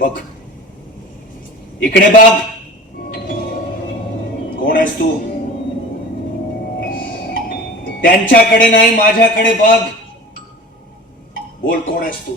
बघ इकडे बघ. कोण आहेस तू? त्यांच्याकडे नाही माझ्याकडे बघ. बोल कोण आहेस तू?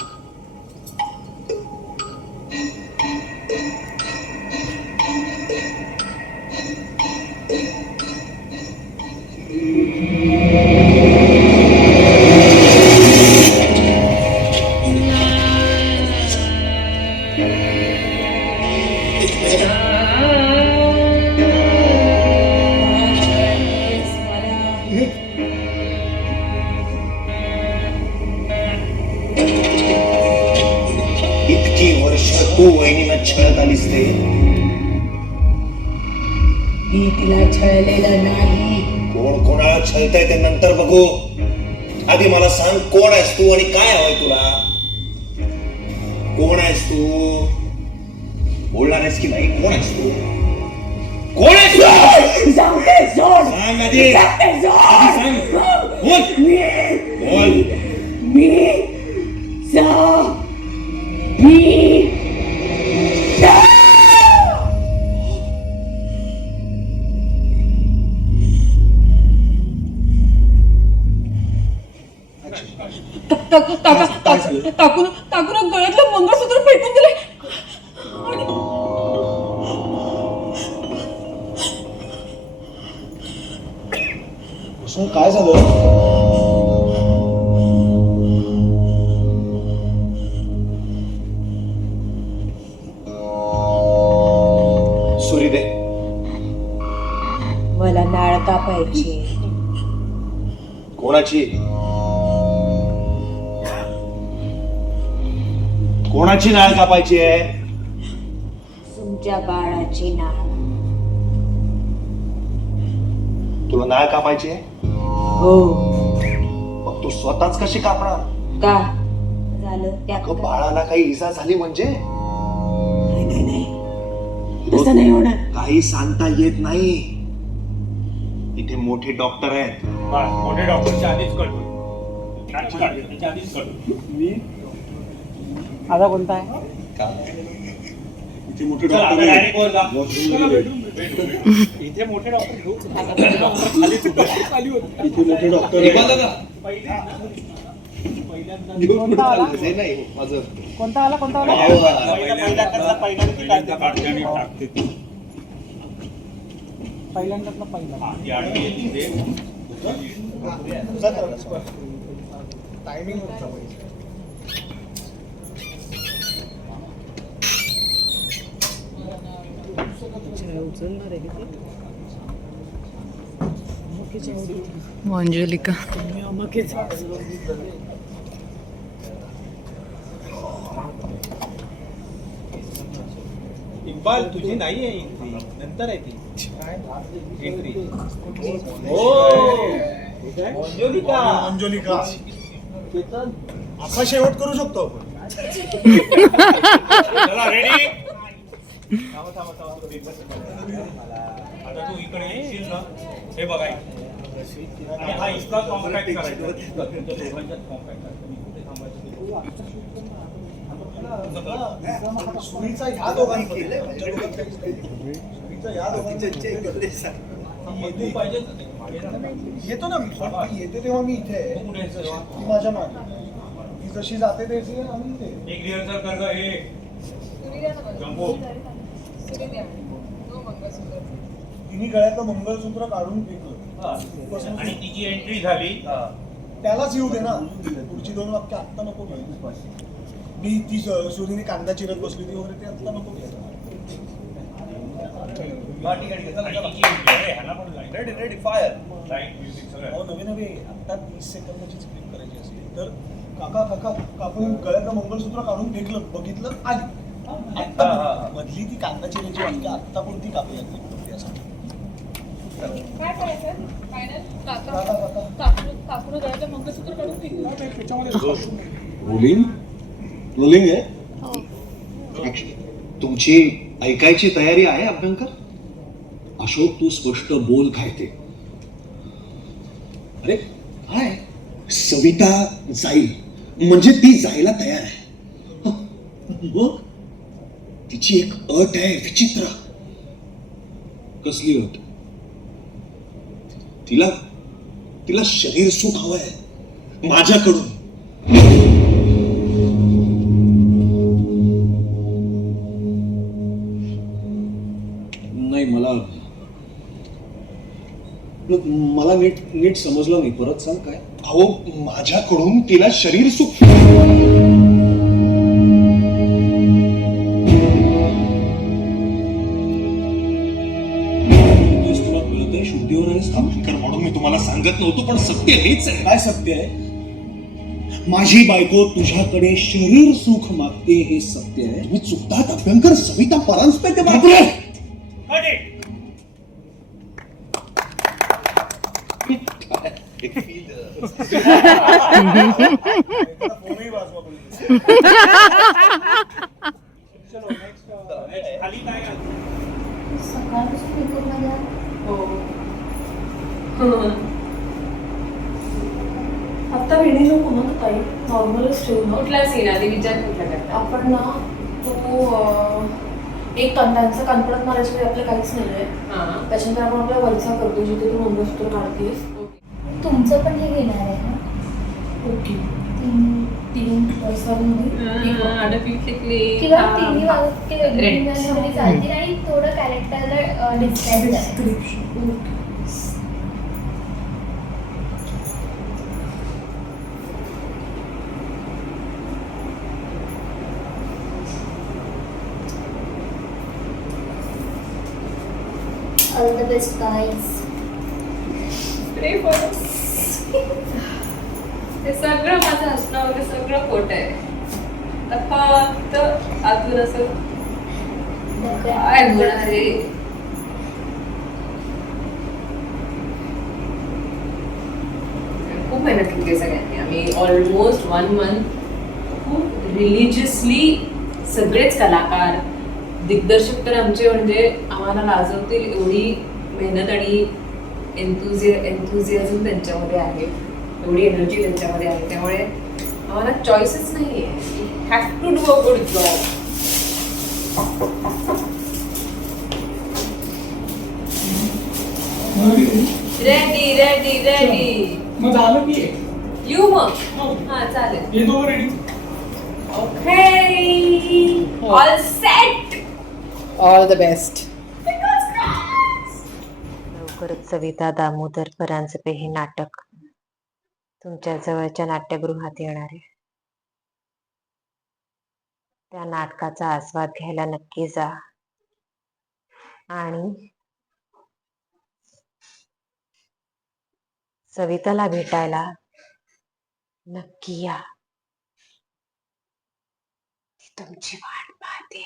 इतकी वर्ष तू वहिनीला छळत आलीस ते? मी तिला छळलेलं नाही. कोण कोणाला छळतंय ते नंतर बघू. आधी मला सांग कोण आहेस तू आणि काय हवंय तुला? कोण आहेस तू? बोलणार आहेस की नाही? कोण आहेस तू? कोण आहेस तू? सांगते सोड. सांग आधी. सांगते सोड. सांग. बोल. बोल. मी टाकून गळ्यातलं मंगळसूत्र फेकून दिले. काय झालं? सुरी दे. मला नाळ कापायची. कोणाची? कोणाची नाळ कापायची आहे? तुमच्या बाळाची नाळ. तुला नाळ कापायची आहे? हो. मग तू स्वतःच कशी कापणार? का झालं त्या? अगं बाळाला काही इजा झाली म्हणजे? नाही तसं नाही होणार. काही सांगता येत नाही. इथे मोठे डॉक्टर आहेत. मोठे डॉक्टरच्या आधीच कळतो. त्याच्या आधीच कळतो. मी आता कोणता आहे? इथे मोठे चला, आता डॉक्टर आहेत. direct वर जा. इथे मोठे डॉक्टर घेऊ. खाली होते. इथे मोठे डॉक्टर आहेत. कोणता आला? हे नाही माझं. कोणता आला? पहिल्यांदातला पहिला. टायमिंग अंजलिका इक्बाल तुझी नाही आहे एंट्री, नंतर आहे ती एंट्री. अंजलिका असा शेवट करू शकतो आपण. चला रेडी. आता तू इकडे येशील ना, हे बघाय आणि हा इतका कॉम्पॅक्ट करायचा. दोघांच्यात कॉम्पॅक्ट सुरीचा ह्या दोघांमध्ये सुरीचा ह्या दोघांचे येतो ना मी. येते तेव्हा मी इथे आहे. ती माझ्या मागे. ती जशी जाते त्याची आम्ही इथे. एक रिहर्सल कर गं, हे जम्बो. तिने गळ्यातलं मंगळसूत्र काढून फेकलं. आणि तिची एंट्री झाली. त्यालाच येऊ दे ना. पुढची दोन वाक्य आत्ता नको घ्यायला. मी ती सुरीने कांदा चिरत बसली ती वगैरे ते आत्ता नको घ्यायला. रेडी फायर लाईट म्युझिक सगळं. नवे नवे आता 30 सेकंदाची स्क्रिप्ट करायची असली तर काका कापून गळ्यातलं मंगळसूत्र काढून फेकलं, बघितलं, आली. आत्ता मधली ती कांदा चिरायची वाक्य आत्ता कोणती कापली लागली प्रक्रियासाठी? काय करायचं फायनल? काकून गळ्यातलं मंगळसूत्र काढून फेकलं. रोलिंग आहे. तुमची ऐकायची तयारी आहे अभ्यंकर? अशोक तू स्पष्ट बोल काय ते. अरे काय सविता जाईल म्हणजे ती जायला तयार आहे. तिची एक अट आहे विचित्र. कसली अट? तिला तिला शरीर सुख हवंय माझ्याकडून. नाही, मला मला नीट नीट समजलं नाही. परत सांग काय? अहो माझ्याकडून तिला शरीर सुख. तुला कळतंय शुद्धीवर आहेस का? म्हणून मी तुम्हाला सांगत नव्हतो, पण सत्य हेच आहे. काय सत्य आहे? माझी बायको तुझ्याकडे शरीर सुख मागते हे सत्य आहे. तुम्ही चुकतात अभ्यंकर. सविता परांजपे बापरे! खाली काय सकाळपासून मेकअप मध्ये आहे. आता विणी नको ना ताई, नॉर्मलच ठेवू ना. कुठला सीन आधी विचार कुठला करता? आपण ना एक त्यांचा कानपडात मारायचं म्हणजे आपलं काहीच नाही आहे. हां. त्याच्यानंतर आपण आपल्या वरचा करतो जिथे तू मंगळसूत्र काढतेस. तुमचं पण हे घेणार आहे ना ओके. 3 वर्षांमध्ये एक किंवा 3 वाजत चालतील आणि थोडं कॅरेक्टरला describe description. All the best guys. Pray for हे सगळं माझं हसणं वगैरे सगळं खोट आहे. फक्त आतून असं काय होणार आहे. खूप मेहनत केली सगळ्यांनी. आम्ही ऑलमोस्ट 1 मंथ खूप रिलिजियसली सगळेच कलाकार, दिग्दर्शक तर आमचे म्हणजे आम्हाला लाजवतील एवढी मेहनत आणि एन्थुझियाझम त्यांच्यामध्ये आहे, एवढी एनर्जी त्यांच्यामध्ये आहे. त्यामुळे आम्हाला चॉईसच नाही आहे. Have to do a good job. Ready ready ready. मग झालं की यू मग. हां चालेल. येतो ready. Okay all set. All the best. लवकरच सविता दामोदर परांजपे हे नाटक तुमच्या जवळच्या नाट्यगृहात येणार आहे. त्या नाटकाचा आस्वाद घ्यायला नक्की जा आणि सविताला भेटायला नक्की या. ती तुमची वाट पाहते.